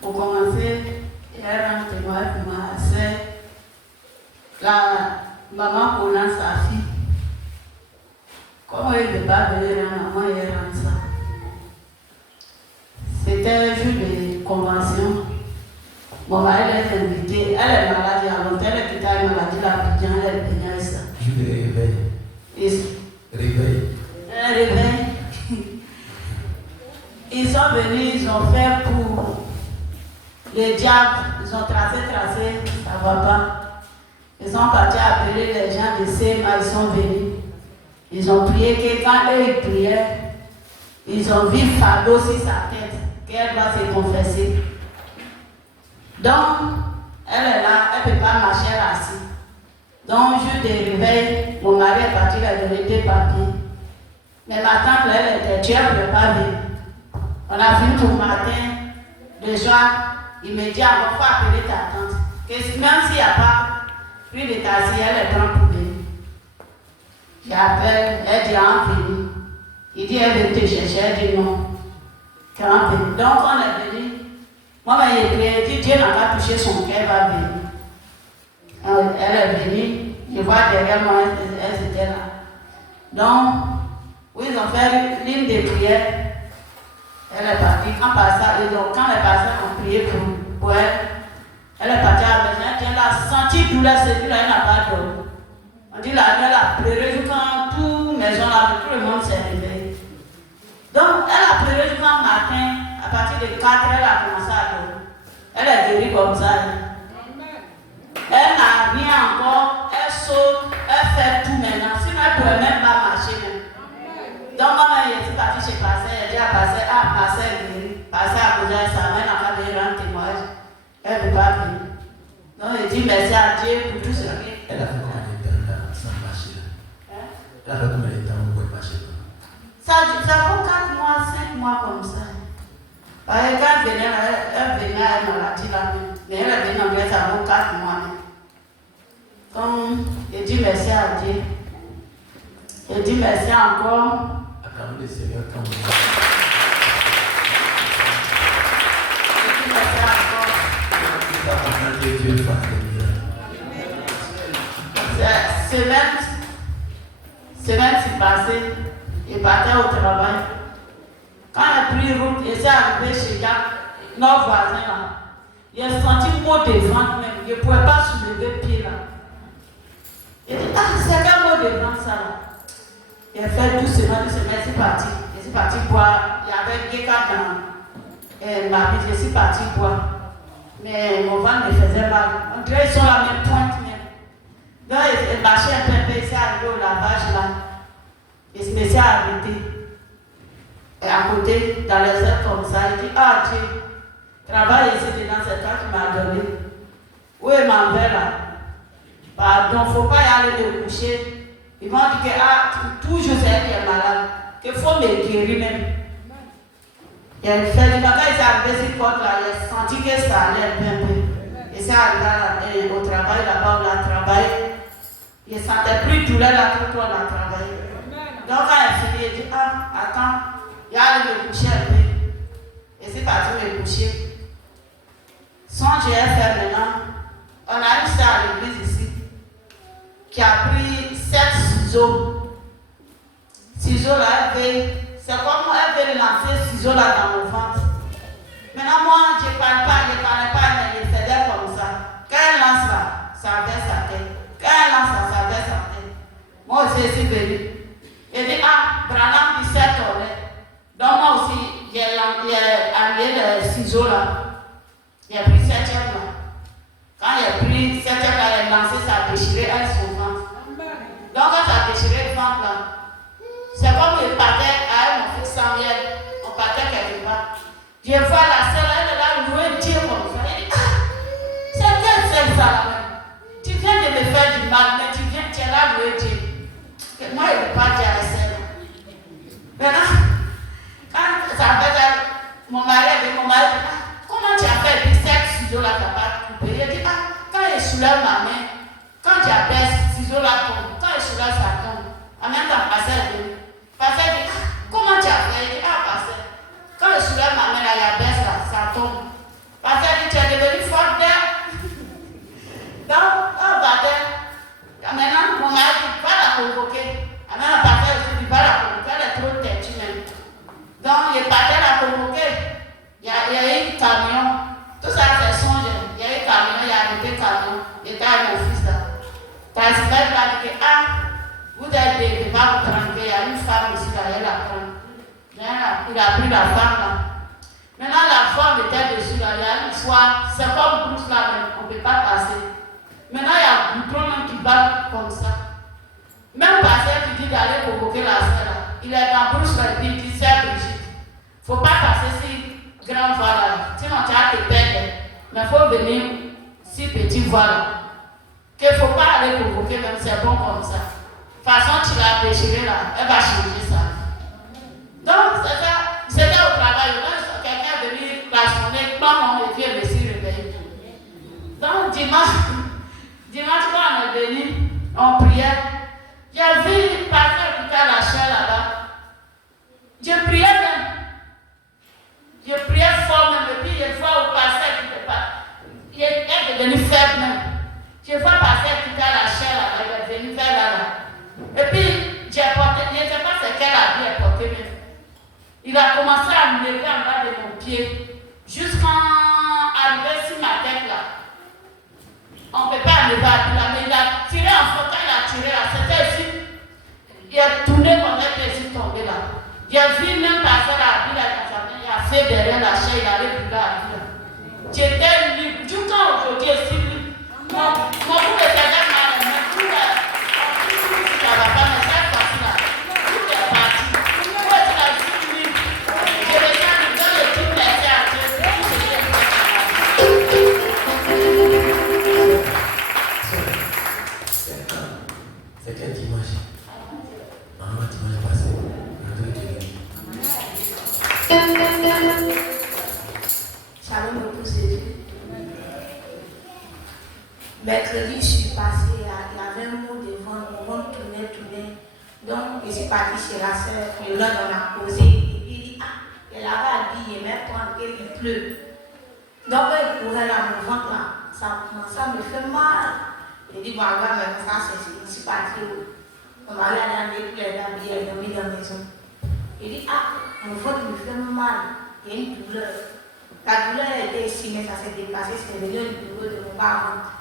Pour commencer, elle rend témoignage pour ma soeur. La maman connaît sa fille. Comment elle ne peut pas venir à maman et elle rend ça? C'était un jour de convention. Mon mari les invités. Elle est malade, il y a longtemps, elle était à une maladie, la Abidjan, elle est venue à ça. Jour de réveil. Réveil. Un réveil. Ils sont venus, ils ont fait pour les diables, ils ont tracé, ça ne va pas. Ils sont partis appeler les gens de Sema, ils sont venus. Ils ont prié que quand eux ils priaient, ils ont vu fardeau sur sa tête, qu'elle doit se confesser. Donc, elle est là, elle ne peut pas marcher assise. Donc, jour de réveil, mon mari est parti la donner des papiers. Mais ma tante, elle était tuée, elle ne peut pas venir. On a vu tout le matin, le soir, il me dit, on va appeler ta tante. Que même s'il n'y a pas pris de taxi, elle est prête pour venir. J'appelle, elle dit, venir. Il dit, elle veut te chercher, elle dit non. Quand venir. Donc on est venu. Moi, j'ai prié, dit, Dieu n'a pas touché son cœur, elle va venir. Elle est venue, je vois derrière moi, elle était là. Donc, oui, ils ont fait l'une des prières. Elle est partie. Quand les personnes ont prié pour elle, elle est partie à la maison. Elle a senti douleur, cette douleur, elle n'a pas dormi. On dit la nuit, elle a pleuré quand toute maison là, tout le monde s'est réveillé. Donc, elle a pleuré jusqu'au matin. À partir de 4 heures, elle a commencé à dormir. Elle est guérie comme ça. Elle n'a rien encore. Elle saute, elle fait tout maintenant. Sinon, elle ne pourrait même pas marcher même. Donc, maman, elle est partie chez Pasteur. Elle dit à Pasteur, Pasteur est guéri. Pasteur a posé sa main, elle n'a pas venir rendre témoignage. Elle ne veut pas venir. Donc, elle dit merci à Dieu pour tout ce qui. Elle a fait combien de temps sans marcher? Elle a fait combien de temps pour marcher? Ça fait 4 mois, 5 mois comme ça. Parce que quand elle venait à une maladie là, mais elle est venue en Grèce, ça fait 4 mois. Donc, je dis merci à Dieu. Je dis merci encore. Acclamez le Seigneur quand vous Je dis merci encore. Semaine s'est passée, il partait au travail. Quand il a pris route, il s'est arrivé chez nos voisins là. Il a senti un mot de ventre même. Il ne pouvait pas soulever le pied là. Il dit, c'est quel mot de ventre ça là? Il a fait doucement, c'est parti. Je suis parti boire. Il y avait un gars dans ma vie, je suis parti boire. Mais mon ventre me faisait mal. On dirait qu'ils sont la même pointe même. Donc il marchait un peu, il s'est arrivé au lavage là. Il me s'est arrêté. Et à côté, dans les airs comme ça, il dit, Dieu, travaille ici dedans, c'est toi qui m'as donné. Où est ma mère là? Pardon, il ne faut pas y aller me coucher. Ils m'ont dit que toujours c'est elle qui est malade, qu'il faut me guérir même. Il a fait le matin, il s'est arrivé sur porte là, il a senti que ça allait un peu. Il s'est arrivé au travail là-bas, on a travaillé. Il ne sentait plus de douleur là, tout on a travaillé. Donc quand il a fini, il dit, attends, il a allé me coucher un peu. Et c'est parti me coucher. Son Dieu fait maintenant, on a eu ça à l'église ici, qui a pris 7 ciseaux. Ciseaux là, c'est comme elle veut lancer ciseaux là dans mon ventre. Maintenant, moi, je ne parle pas, mais il faisait comme ça. Quand elle lance là, ça baisse sa tête. Quand elle lance là, ça baisse sa tête. Moi aussi, je suis venu. Il dit, Branham dit 7 oreilles. Donc, moi aussi, j'ai allié les ciseaux là. Il a pris 7e là. Quand il a pris 7e là, il a lancé, ça a déchiré avec son ventre. Donc, quand ça a déchiré le ventre là, c'est comme il partait à mon fils Samuel, on partait quelque part. Je vois la sœur, elle est là, louer Dieu comme ça. Elle dit, c'est quelle sœur ça là même? Tu viens de me faire du mal, mais tu es là, louer Dieu. Et moi, je ne veux pas dire à la sœur. Maintenant, quand ça fait mon mari dit, comment tu as fait? Puis 7 ciseaux là, tu n'as pas coupé. Il dit, quand il soulève ma main, quand tu abaisses, ciseaux là tombent. Quand il soulève, ça tombe. En même temps, pasteur dit, comment tu as fait? Il dit, pasteur, quand il soulève ma main là, il abaisse là, ça tombe. Parce va vous tranquer, il y a une femme ici, là, elle a pris. Il a pris la femme là. Maintenant la femme était dessus là, il y a une fois, c'est comme Bruce là, mais on ne peut pas passer. Maintenant il y a un problème qui va comme ça. Même pasteur qui dit d'aller convoquer la sœur là, il est dans Bruce là, et puis il dit sœur Brigitte, il ne faut pas passer si grand voie là, sinon tu as te perdre. Mais il faut venir si petit voie là. Qu'il ne faut pas aller convoquer, même c'est bon comme ça. De toute façon, tu l'as déchiré là, elle va changer ça. Donc, c'était au travail. Quelqu'un est venu klaxonner, maman, et puis elle s'est réveillée. Donc, dimanche, quand on est venu, on priait. J'ai vu passer tout à la chair là-bas. Je priais même. Je priais fort même. Et puis, il fois où passer, elle est devenue faible même. Je vois passer tout à la chair là-bas, elle est venue vers là. Et puis, j'ai porté, je ne sais pas ce qu'elle a dit, elle porté même. Il a commencé à me lever en bas de mon pied, jusqu'à arriver sur ma tête là. On ne peut pas lever à tout là, mais il a tiré en fond, quand il a tiré là, c'était ici. Il a tourné comme elle était ici tombé là. J'ai vu même passer la vie là, il a fait derrière la chair, il allait brûler la vie là. J'étais libre, du temps aujourd'hui, ici libre. Mon bout était là, mais tout là, ça va pas, mais cette fois-ci là, tout est parti. Où est-ce que je suis libre? Je regarde dans le tout merci à Dieu. C'est quel dimanche? Dimanche passé. Shalom au pouce de Dieu. Mercredi, je suis passée, il y avait un mot devant, mon ventre tournait. Donc, je suis partie chez la sœur, le lendemain, on a posé, et puis il dit, elle avait habillé, mais prendre qu'il pleut. Donc, il courait là, mon ventre là, ça commençait à me faire mal. Il dit, bon, alors, mais ça, je suis partie où? On va aller à la maison, elle est habillée, elle est dormie dans la maison. Il dit, mon ventre me fait mal, il y a une douleur. La douleur était ici, mais ça s'est déplacé, c'est venu au niveau de mon bas-ventre.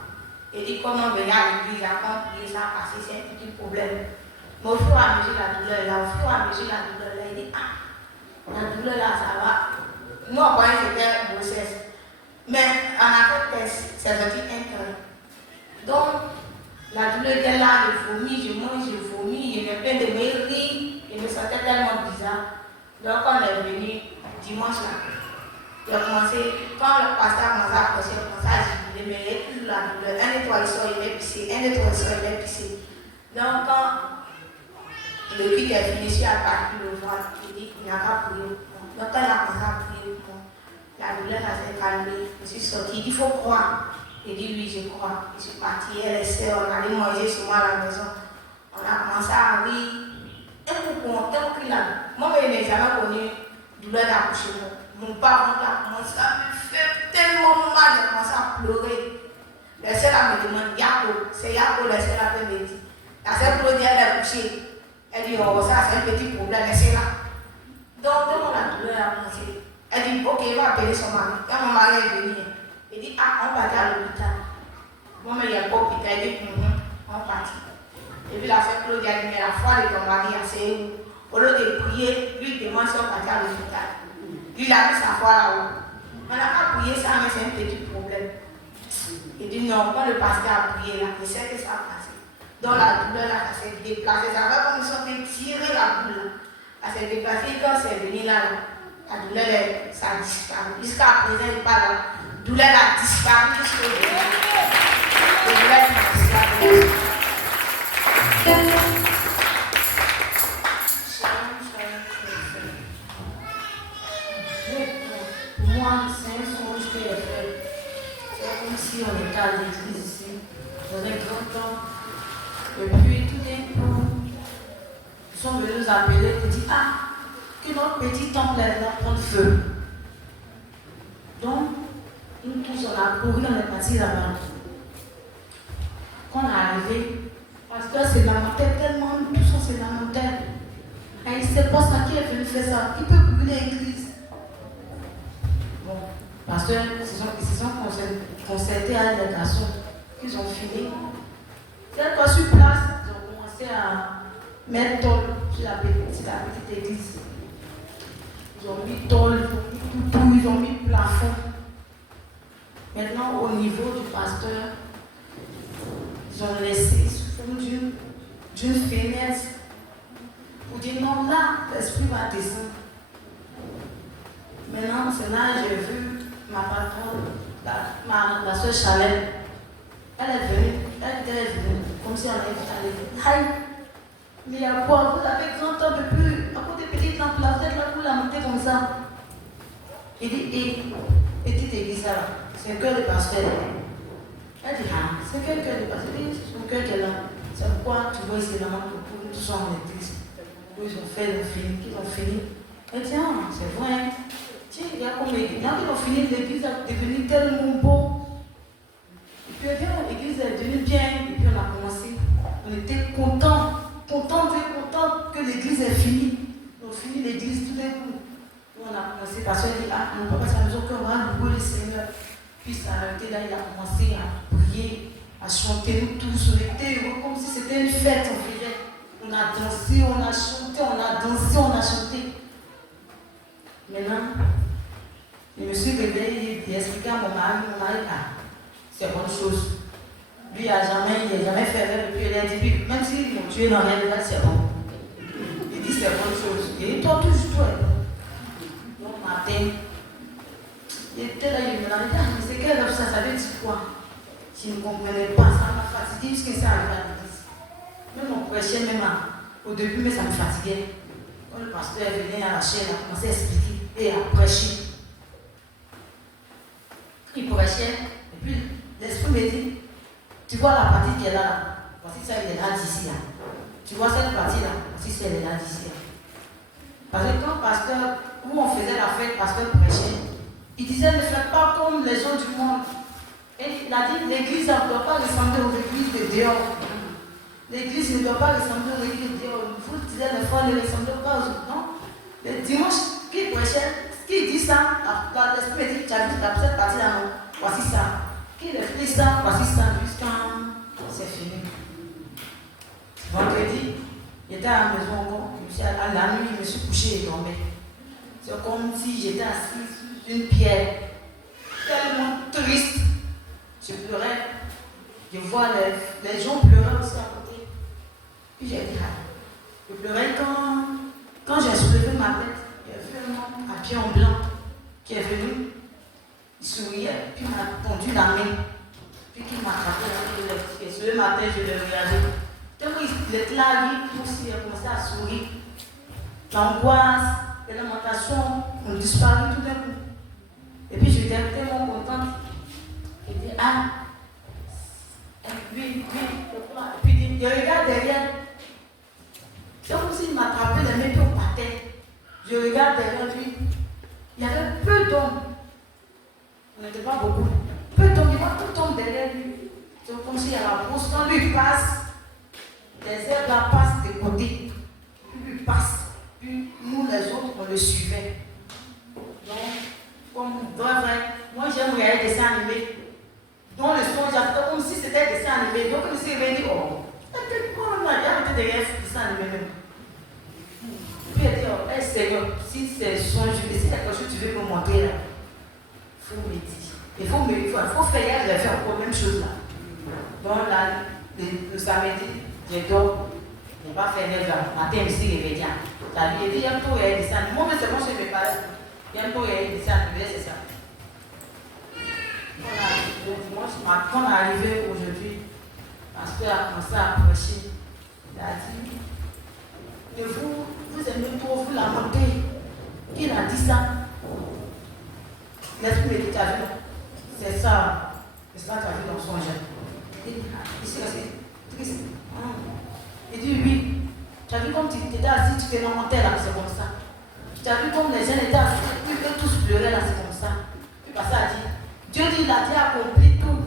Il dit comment venir à l'église, avant de prier, ça a passé, c'est un petit problème. Mais au fur et à mesure, la douleur là, il dit, la douleur là, ça va. Nous, on croyait que c'était une grossesse. Mais en fait, c'est sorti interne. Donc, la douleur était là, je vomis, je mange, je vomis, je me plains de me rire, je me sentais tellement bizarre. Donc, on est venu dimanche là. J'ai commencé, quand le pasteur a commencé à prêcher, j'ai commencé à jubiler, mais il y a toujours la douleur. Un étoile sort, il est pissé, un étoile sort, il est pissé. Donc, quand le culte est fini, je suis parti le voir, il dit qu'il n'y a pas prié. Donc, quand il a commencé à prier, la douleur s'est calmée. Je suis sorti, il dit il faut croire. Il dit oui, je crois. Je suis parti, elle est sœur, on allait manger chez moi à la maison. On a commencé à rire. Un coup, moi, je n'ai jamais connu douleur d'accouchement. Mon parent a commencé à me faire tellement mal, j'ai commencé à pleurer. La sœur me demande, Yako, c'est Yako, la sœur a me dit. La sœur Claudie, elle a couché. Elle dit, oh, ça c'est un petit problème, c'est là. Donc, la douleur a commencé. Elle dit, ok, il va appeler son mari. Quand mon mari est venu, il dit, on partit à l'hôpital. Moi, il n'y a pas d'hôpital, il dit, on partit. Et puis la sœur Claudie a dit, mais la foi de ton mari, c'est où? Au lieu de prier, lui demande si on partit à l'hôpital. Il a mis sa foi là-haut. On n'a pas prié ça, mais c'est un petit problème. Il dit non, quand le pasteur a prié là, il sait que ça a passé. Donc la douleur là, ça s'est déplacé. Ça va comme si on avait tiré la boule là. Ça s'est déplacé quand c'est venu là, la douleur, ça a disparu. Jusqu'à présent, il parle là. La douleur a disparu jusqu'au bout. La douleur a disparu. Moi, c'est un songe que j'ai fait. C'est comme si on était à l'église ici, dans un grand temple. Et puis tout d'un coup, ils sont venus nous appeler et dire que notre petit temple est là prendre feu. Donc, nous tous on a couru, on est partis là-bas. Quand on est arrivé, parce que c'est lamentaire tellement, nous tous on s'est lamentaire. Et c'est pas ça qui est venu faire ça. Il peut brûler l'église. Bon, parce qu'ils se sont concertés avec les garçons. Ils ont fini. Quelques fois sur place, ils ont commencé à mettre tôle sur la petite église. Ils ont mis tôle, ils ont mis plafond. Maintenant, au niveau du pasteur, ils ont laissé sous forme d'une fenêtre pour dire non, là, l'esprit va descendre. Maintenant, c'est là que j'ai vu ma patronne, la soeur Chalette. Elle est venue, comme si on avait dit, aïe, mais il y a quoi? Vous avez grand un peu plus, à côté petite lampe là, vous êtes là pour la monter comme ça. Il dit, petite église là, c'est un cœur de pasteur. Elle dit, ah, c'est quel cœur de pasteur? Il dit, c'est son cœur qui est là. C'est pourquoi tu vois ici là, pour que tout soit en église. Ils ont fait, ils ont fini. Elle dit, ah, c'est vrai. Tiens, il y a comme l'église. Là, ils ont fini, l'église a devenu tellement beau. Et puis, l'église est devenue bien. Et puis, on a commencé. On était contents que l'église est finie. On a fini l'église tout d'un coup. On a commencé, parce qu'on dit, ah, on va passer à la maison, qu'on va louer le Seigneur. Puis, ça a arrêté là, il a commencé à prier, à chanter, nous tous. On était heureux, comme si c'était une fête, on faisait. On a dansé, on a chanté, on a dansé, on a chanté. Maintenant, je me suis réveillée et expliqué à mon mari, ah, c'est bonne chose. Lui, il n'a jamais fait rêve, puis il a dit, même s'ils m'ont tué dans rêve, là, c'est bon. Il dit, c'est bonne chose. Et il tord toujours toi. Donc, matin, il était là, il me dit, ah, mais c'est quelle heure ça veut dire quoi? Je ne comprenais pas, ça m'a fatigué jusqu'à ça arrive à l'église. Même on prêchait, même au début, mais ça me fatiguait. Quand le pasteur venait à la chaîne, il a commencé à expliquer et à prêcher. Il prêchait, et puis l'esprit me dit, tu vois la partie qui est là, voici ça, il est là d'ici là. Tu vois cette partie là, voici ça, elle est là d'ici là. Parce que quand pasteur, où on faisait la fête, pasteur prêchait, il disait, ne faites pas comme les gens du monde. Et il a dit, l'église ne doit pas ressembler aux églises de dehors. L'église ne doit pas ressembler aux églises de dehors. Vous disiez, les fois, ne ressemblez pas aux autres. Non. Le dimanche, qui prêchait, qui dit ça, l'esprit me dit, tu as vu cette partie-là, non? Voici ça. Qui reflète ça, voici ça, jusqu'à c'est fini. Vendredi, j'étais à la maison encore, à la nuit, je me suis couché et dormais. C'est comme si j'étais assise sur une pierre, tellement triste. Je pleurais, je vois les gens pleurer aussi à côté. Puis j'ai dit, ah. Je pleurais quand j'ai soulevé ma tête, il y a vu un homme à pied en blanc qui est venu, il souriait, puis il m'a tendu la main, puis il m'a attrapé la main. Et ce matin, je l'ai regardé. Tellement il était là, lui aussi, il a commencé à sourire. L'angoisse, les lamentations ont disparu tout d'un coup. Et puis j'étais tellement contente. Il dit, ah, oui, et puis il regarde derrière. C'est comme s'il m'attrapait les mains, puis on partait. Je regarde derrière lui. Il y avait peu d'hommes. On n'était pas beaucoup. Peu d'hommes, il y a tout d'hommes derrière lui. C'est comme s'il y a la brousse. Quand lui passe, les herbes là passent de côté. Puis lui passe. Puis nous, les autres, on le suivait. Donc, comme moi j'aime regarder des dessins animés. Donc le son, j'attends comme si c'était des dessins animés. Donc je me suis dit, oh, c'est quoi, on a arrêté de regarder des dessins animés même. Puis elle dit, oh, hey, Seigneur, si c'est son jeu, si c'est quelque chose que tu veux me montrer là, il faut me dire. Il faut faire, je vais faire encore la même chose là. Donc là, le samedi, je dors, je n'ai pas fait 9 heures. Matin, je me suis réveillée. Ça lui a dit, il y a un peu de dessins animés. Moi, c'est moi, je ne fais pas. Il y a un peu de dessins animés, c'est ça. Le dimanche, quand on est arrivé aujourd'hui, le pasteur a commencé à prêcher. Il a dit, mais vous aimez trop, vous la montez. Qui a dit ça? L'esprit me dit, tu as vu, c'est ça. C'est ça que tu as vu dans son jeune. Il dit, ici, c'est triste. Il dit, oui. Tu as vu comme tu étais assis, tu te lamentais là, c'est comme ça. Tu as vu comme les jeunes étaient assis, puis ils tous pleuraient là, c'est comme ça. Puis le pasteur a dit, Dieu dit, il a déjà accompli tout.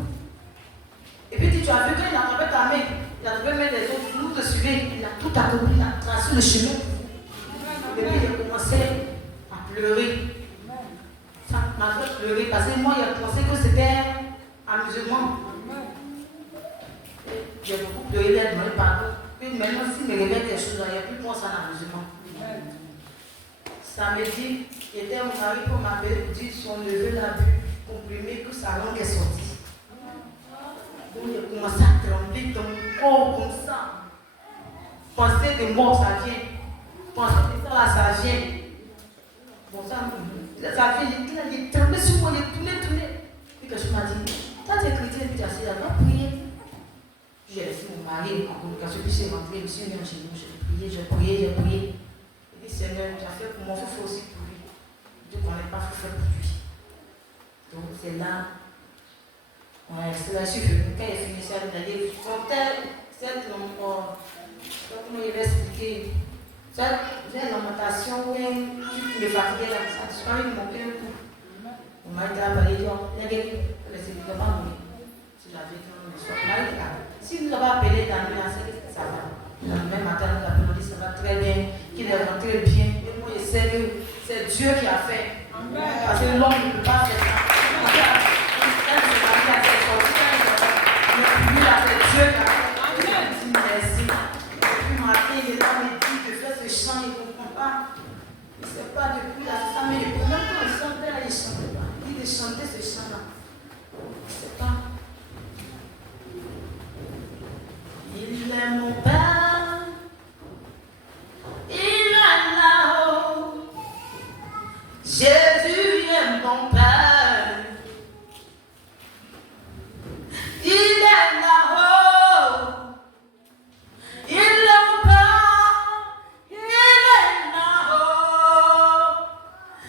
Et puis tu as vu qu'il a attrapé ta main, il a attrapé la main des autres, nous te suivons, il a tout accompli, il a tracé le chemin. Et puis il a commencé à pleurer. Ça m'a fait pleurer parce que moi, il a pensé que c'était amusement. J'ai beaucoup pleuré, il a demandé pardon. Puis maintenant, si me réveille des choses, il n'y a plus pour ça dans le musulman. Samedi, était mon mari pour m'appeler pour dire son neveu l'a vu comprimer que sa langue est sortie. Donc il a commencé à trembler dans mon corps comme ça. Penser de mort, ça vient. Penser de ça, là, ça vient. Bon, ça vient, il est tremblé sur moi, il est tourné. Puis que je m'a dit, toi tu es chrétien, puis tu as assis là, va prier. J'ai laissé mon mari en communication, puis c'est rentré, je me suis mis en chez nous, j'ai prié. Il dit, Seigneur, tu as fait pour mon fils aussi pour lui. Je ne connais pas fait pour lui. Donc c'est là, c'est là, je suis venu, quand il est fini, il a dit, comment il va expliquer, cette lamentation où tu me fatiguais là, ça a eu mon cœur tout. On m'a dit, il a dit, il ne pas mourir. Si j'avais dit, on m'a dit, si nous avons appelé dans le ça va. Le même matin, nous avons dit, ça va très bien, qu'il est rentré bien. Et moi, je sais que c'est Dieu qui a fait. Parce que l'homme ne peut pas faire ça. C'est Dieu qui a fait. Merci. Puis matin, il est là, il dit de faire ce chant, il ne comprend pas. Il ne sait pas depuis là, ça, mais le premier temps, il chantait là, il ne chantait pas. Il dit de chanter ce chant-là. Il ne sait pas. Il est mon père, il est là-haut. Jésus est mon père, il est là-haut. Il est mon père, il est là-haut.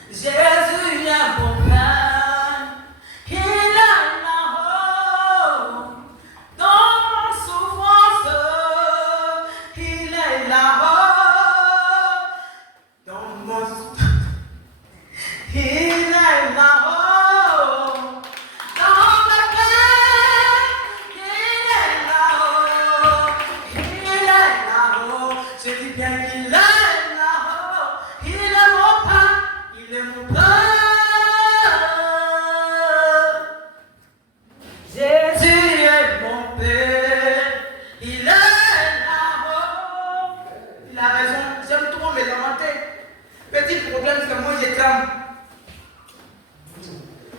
Jésus est mon père, il est là-haut. Dans ma souffrance, il est là-haut. Dans mon il est là-haut. Dans ma peine, il est là-haut. Il est là-haut. Je dis bien qu'il est là-haut. Il est mon père, il est mon père. Jésus est mon père, il est là-haut. Il a raison, j'aime trop me lamenter. Petit problème, c'est moi, je tremble.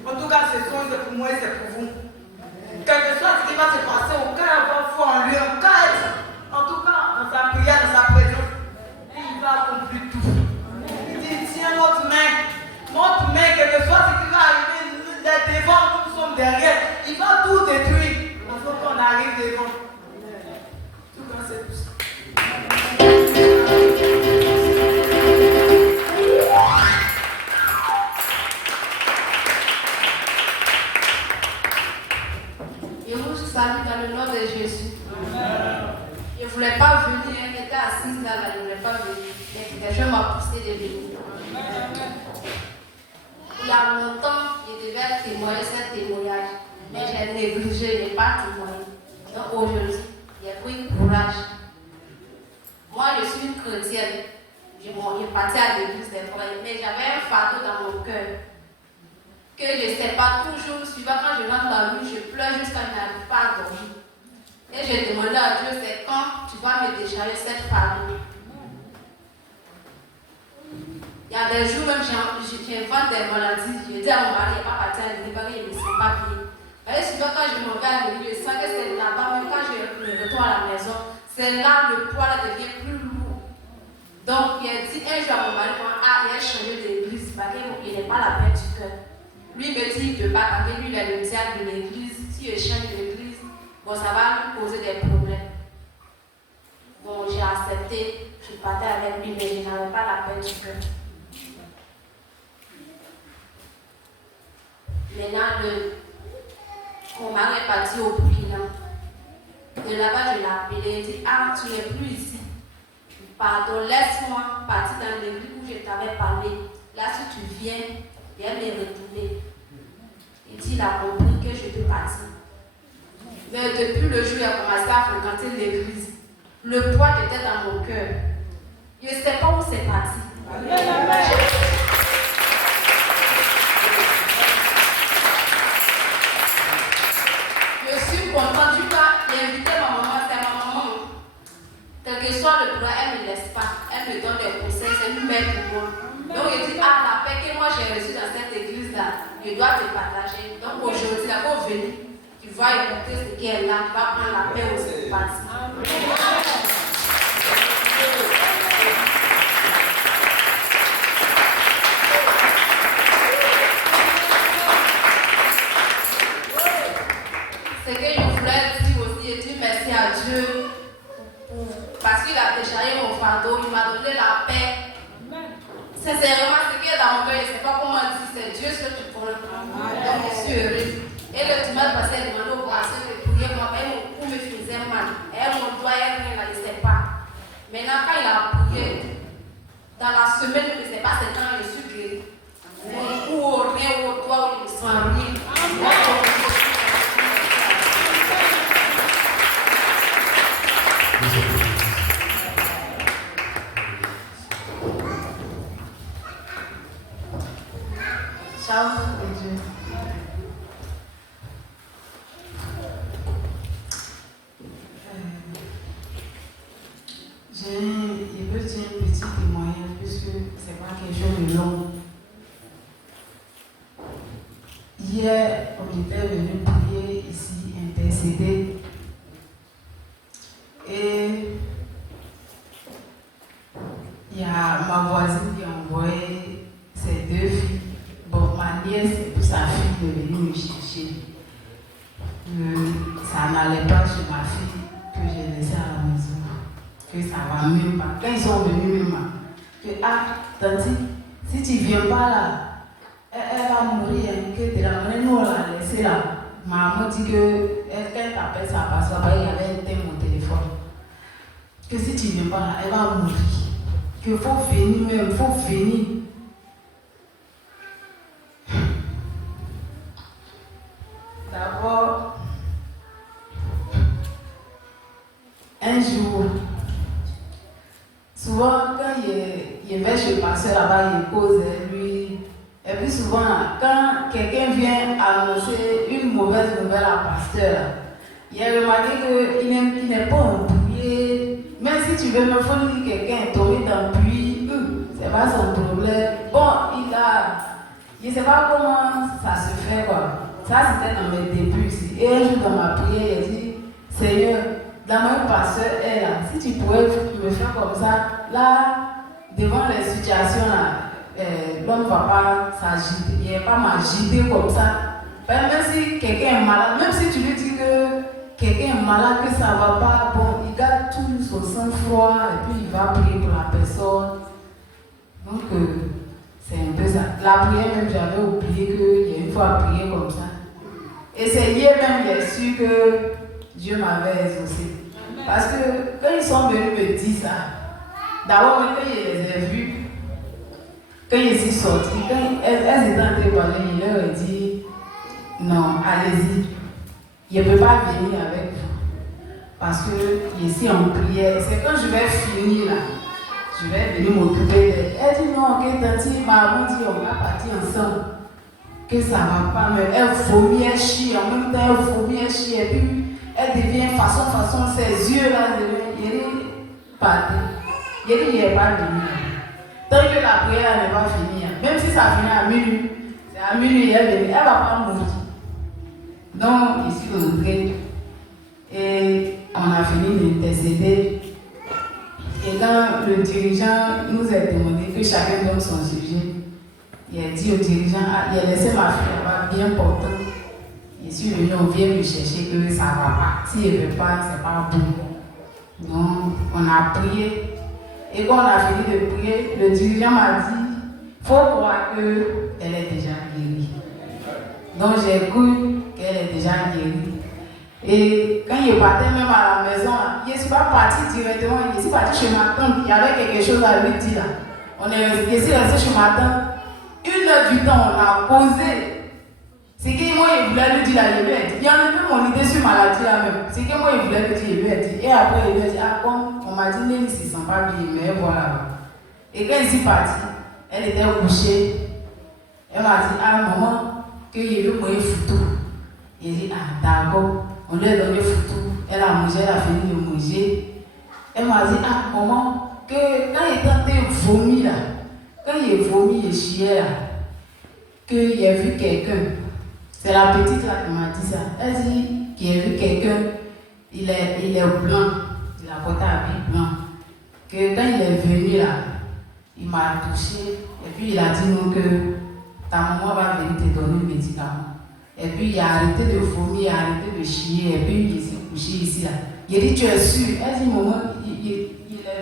En tout cas, ce soir, c'est pour moi et c'est pour vous. Quel que soit ce qui va se passer, aucun avoir foi en lui, en tout cas, dans sa prière, dans sa présence, il va accomplir tout. Il dit, tiens notre main, quel que soit ce qui va arriver, nous êtes devant, nous sommes derrière, il va tout détruire. Il faut qu'on arrive devant. Tout cas, c'est tout ça. Je vous salue dans le nom de Jésus. Je ne voulais pas venir, j'étais assise là, je ne voulais pas venir. Quelqu'un m'a poussé de venir. Il y a longtemps, je devais témoigner ce témoignage, mais j'ai négligé, je n'ai pas témoigné. Donc aujourd'hui, j'ai pris courage. Moi, je suis une chrétienne. Je suis partie à l'église des frères, mais j'avais un fardeau dans mon cœur. Que je ne sais pas toujours, suivant quand je rentre dans la rue, je pleure jusqu'à ce que je n'arrive pas à dormir. Et j'ai demandé à Dieu, c'est quand tu vas me décharger cette fardeau. Il y a des jours même, j'invente des maladies. Je dis à mon mari, il n'est pas parti à l'église, parce qu'il ne me sent pas bien. Et souvent quand je m'en vais à l'église, je sens que c'est là-bas, même quand je retourne à la maison, c'est là le poids là devient plus lourd. Donc il a dit un jour à mon mari, il a changé d'église, parce qu'il n'est pas la paix du cœur. Lui me dit, il ne peut pas, parce que lui, il est le diable de l'église. Si je change d'église, bon, ça va lui poser des problèmes. Bon, j'ai accepté, je partais avec lui, mais je n'avais pas la paix du cœur. Maintenant, mon mari est parti au Burkina. De là-bas, je l'ai appelé, il dit, ah, tu n'es plus ici. Pardon, laisse-moi partir dans l'église où je t'avais parlé. Là, si tu viens, viens me retrouver. Il dit, il a compris que je peux partir. Mais depuis le jour où il a commencé à fréquenter l'église, le poids était dans mon cœur. Je ne sais pas où c'est parti. Je suis contente du cas, j'ai invité ma maman, c'est ma maman. de partager. Donc aujourd'hui, la pauvre venue, tu vas écouter ce qu'elle a, tu vas prendre la paix aussi de partir. Ce que je voulais dire aussi, et dire merci à Dieu parce qu'il a déchargé mon fardeau, il m'a donné la paix. Sincèrement, ce qui est dans mon cœur, je ne sais pas comment dire, c'est Dieu ce que tu prends. Donc je suis heureuse. Et le dimanche passé, elle demandait au pasteur de prier pour moi, pour me faisait mal. Elle, mon doigt, elle ne la laissait pas. Maintenant, quand il a prié, dans la semaine, je ne sais pas, c'est quand je suis guérie. Mon cou au nez, au doigt, où je me sens rien. Ciao et Dieu. Je veux dire un petit témoignage puisque c'est pas quelque chose de long. Hier, on était venu prier ici, intercéder. Et il y a ma voisine qui a envoyé ses 2 filles. Bon, ma nièce et puis sa fille de venir me chercher. Ça n'allait pas chez ma fille que j'ai laissée à la maison. Que ça va même pas. Quand ils sont venus, même, que tanti, si tu viens pas là, elle va mourir. Que de la manière nous on l'a laissée là. Maman dit que elle t'appelle, ça passe pas. Il y avait éteint mon téléphone. Que si tu viens pas là, elle va mourir. Que faut venir même, faut venir. D'abord, un jour, souvent quand il va chez le pasteur là-bas, il cause lui. Et puis souvent, quand quelqu'un vient annoncer une mauvaise nouvelle à pasteur, il a remarqué qu'il n'est pas en prier. Même si tu veux me faire dire quelqu'un est tombé dans le puits, c'est pas son problème. Bon, je ne sais pas comment ça se fait quoi. Ça c'était dans mes débuts ici. Et un jour dans ma prière, il a dit, Seigneur, dans mon pasteur est là, si tu pouvais me faire comme ça, là, devant les situations là, l'homme ne va pas s'agiter, il ne va pas m'agiter comme ça. Même si quelqu'un est malade, même si tu lui dis que quelqu'un est malade, que ça ne va pas, bon, il garde tout son sang-froid et puis il va prier pour la personne. Donc, c'est un peu ça. La prière même, j'avais oublié qu'il y a une fois à prier comme ça. Et c'est hier même, j'ai su que Dieu m'avait exaucé. Parce que quand ils sont venus me dire ça, d'abord, quand je les ai vus, quand je suis sortie, quand elles étaient en train de parler, je leur ai dit, non, allez-y, je ne peux pas venir avec vous. Parce que je suis en prière. C'est quand je vais finir là, je vais venir m'occuper d'elle. Elle dit non, ok, tanti, maman dit on va partir ensemble. Que ça ne va pas, mais elle vomit, elle chie, en même temps elle vomit, elle chie, et puis elle devient façon, ses yeux là, il est parti. Il dit, il n'est pas venu. Tant que la prière n'est pas finie, même si ça finit à minuit, c'est à minuit, elle ne va pas mourir. Donc, je suis rentrée, et on a fini d'intercéder. Et quand le dirigeant nous a demandé que chacun donne son sujet, il a dit au dirigeant, il a laissé ma fille là-bas bien portante. Je suis venu, on vient me chercher que ça ne va pas. Si elle ne veut pas, ce n'est pas bon. Donc, on a prié. Et quand on a fini de prier, le dirigeant m'a dit, il faut croire qu'elle est déjà guérie. Donc, j'ai cru qu'elle est déjà guérie. Et quand il partait même à la maison, je ne suis pas parti directement, je suis parti chez ma tante. Il y avait quelque chose à lui dire là. On est resté chez ma tante. 1 heure du temps, on a posé. C'est que moi, il voulait lui dire là, il lui a dit. Il y a un peu mon idée sur maladie là même. C'est que moi, il voulait lui dire, il lui a dit. Et après, il lui a dit, comme on m'a dit, Nelly ne se sent pas bien, mais voilà. Et quand il s'est parti, elle était couchée. Elle m'a dit, maman, qu'il veut manger photo. Il dit, d'accord. On lui a donné photo. Elle a mangé, elle a fini de manger. Elle m'a dit, maman, que quand il était en train de vomir là, quand il est vomi, il chiait là, qu'il a vu quelqu'un. C'est la petite là qui m'a dit ça. Elle dit qu'il a vu quelqu'un, il est blanc, il a porté un habit blanc. Que quand il est venu là, il m'a touché et puis il a dit non que ta maman va venir te donner un médicament. Et puis il a arrêté de vomir, il a arrêté de chier et puis il s'est couché ici là. Il a dit tu es sûr? Elle dit maman, il est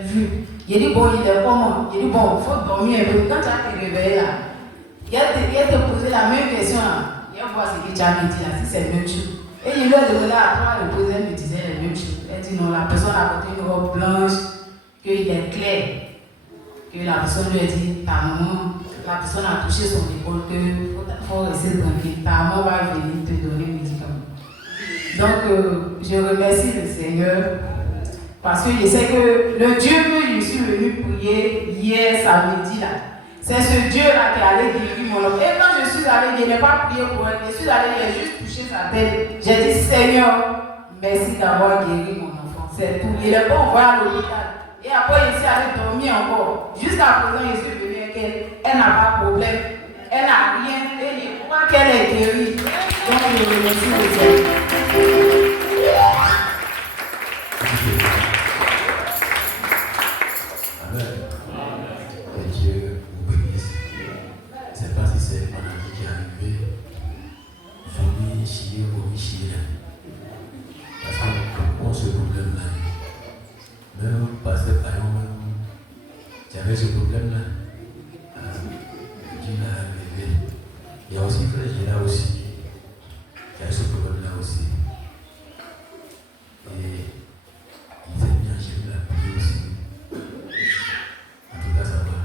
vu. Il a dit bon, il est comment? Il a dit bon, il faut dormir un peu. Quand tu as te réveillé là, il a te posé la même question là. Il a voir ce que tu as dit là, si c'est la même chose. Et il lui a demandé à toi de poser, elle me disait la même chose. Elle dit non, la personne a porté une robe blanche, qu'il est clair. Que la personne lui a dit, ta maman, la personne a touché son épaule, qu'il faut rester tranquille. Ta maman va venir te donner un médicament. Donc, je remercie le Seigneur parce que je sais que le Dieu que je suis venu prier hier samedi là, c'est ce Dieu-là qui allait guérir mon homme. Et quand je suis allée, je n'ai pas prié pour elle, je suis allée, j'ai juste touché sa tête. J'ai dit, Seigneur, merci d'avoir guéri mon enfant. C'est tout. Il est bon, on va à l'hôpital. Et après, il s'est allé dormir encore. Jusqu'à présent, je suis venu avec elle. Elle n'a pas de problème. Elle n'a rien. Et je crois qu'elle est guérie. Donc, je remercie le Seigneur. Amen. Que Dieu vous bénisse. Je ne sais pas si c'est une maladie qui est arrivée. Vomir, chier. Parce qu'on ce problème-là. Même pasteur Payon, j'avais ce problème-là. Dieu l'a révélé. Il y a aussi frère Gérard aussi. Il y a ce problème-là aussi. Et il s'est mis en génie la prière aussi. En tout cas, ça va.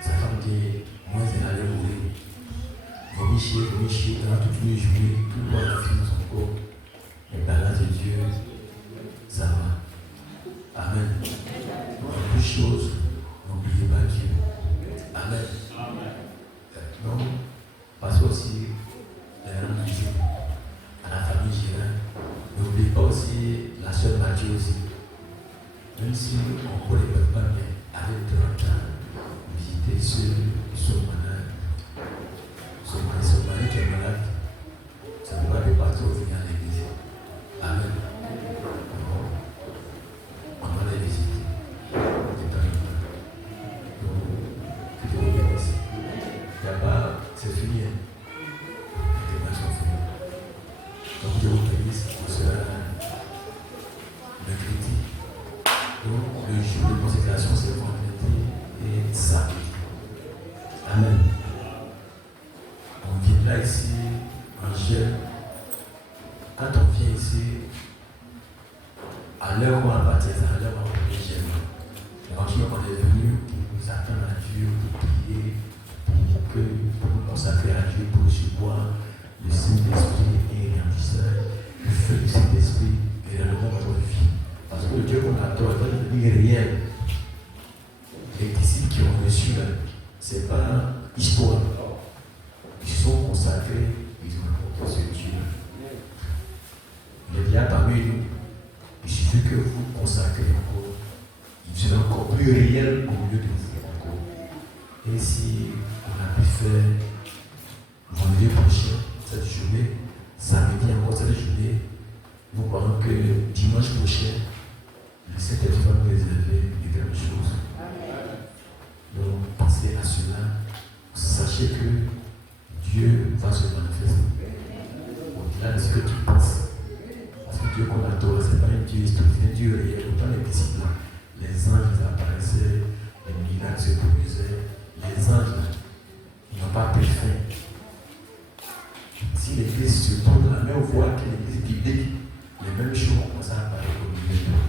Sa femme dit, moi, elle allait mourir. Vomir chier, dans toute une journée, tout le monde a fini dans son corps. Mais par la grâce de Dieu, ça va. Amen. En toute chose, n'oubliez pas Dieu. Amen. Donc, parce que aussi, la religion, à la famille Gérard, n'oubliez pas aussi la sœur Mathieu aussi. Même si on ne les peut pas bien, allez de temps en temps visiter ceux qui sont malades. Son mari qui est malade, ça ne peut pas de partout venir à l'église. Amen. On va les visiter. C'est fini. Les témoins sont finis. Donc Dieu vous bénisse. On sera mercredi. Donc le jour de consécration, c'est vendredi et samedi. Amen. On viendra ici en gel. Quand on vient ici, à l'heure où on va baptiser, à l'heure où on va gel. Donc on est venu pour nous attendre à Dieu, pour prier, pour nous consacrer à Dieu, pour recevoir le Saint-Esprit et l'enrichisseur, le feu du Saint-Esprit et le nom de notre vie. Parce que le Dieu qu'on adore est réel. Les disciples qui ont reçu, ce n'est pas histoire. Ils sont consacrés, ils ont rencontré ce Dieu. Il est là parmi nous. Il suffit que vous consacrez encore. Il sera encore plus réel au milieu de vous encore. Et si on a pu faire vendredi prochain, cette journée, samedi encore cette journée, nous croyons que dimanche prochain, le Saint-Esprit va nous réserver de grandes choses. Donc pensez à cela. Sachez que Dieu va se manifester au-delà de ce que tu penses. Parce que Dieu qu'on adore, ce n'est pas un Dieu historique, c'est un Dieu réel. Autant les disciples, les anges apparaissaient, les miracles se produisaient. Les anges, ils n'ont pas pu faire. Si l'église se trouve dans la même voie que l'église biblique, les mêmes choses commencent à apparaître au milieu de nous.